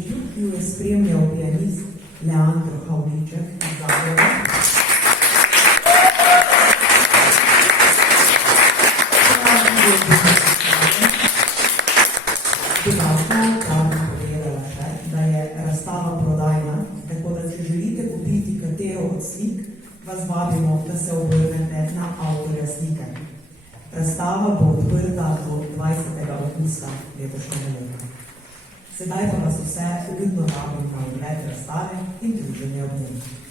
Parizu, ki jo je spremljal pianist Leandro Havliček iz Zagreba. Dodatno pa bi povedala še, da je razstava prodajna, tako da če želite kupiti katero od slik, vas vabimo, da se obrnete na avtorja slike. Razstava bo odprta do 20. avgusta letošnjega leta. Sedaj pa vas vse vljudno vabim na ogled razstave in druženje ob njej.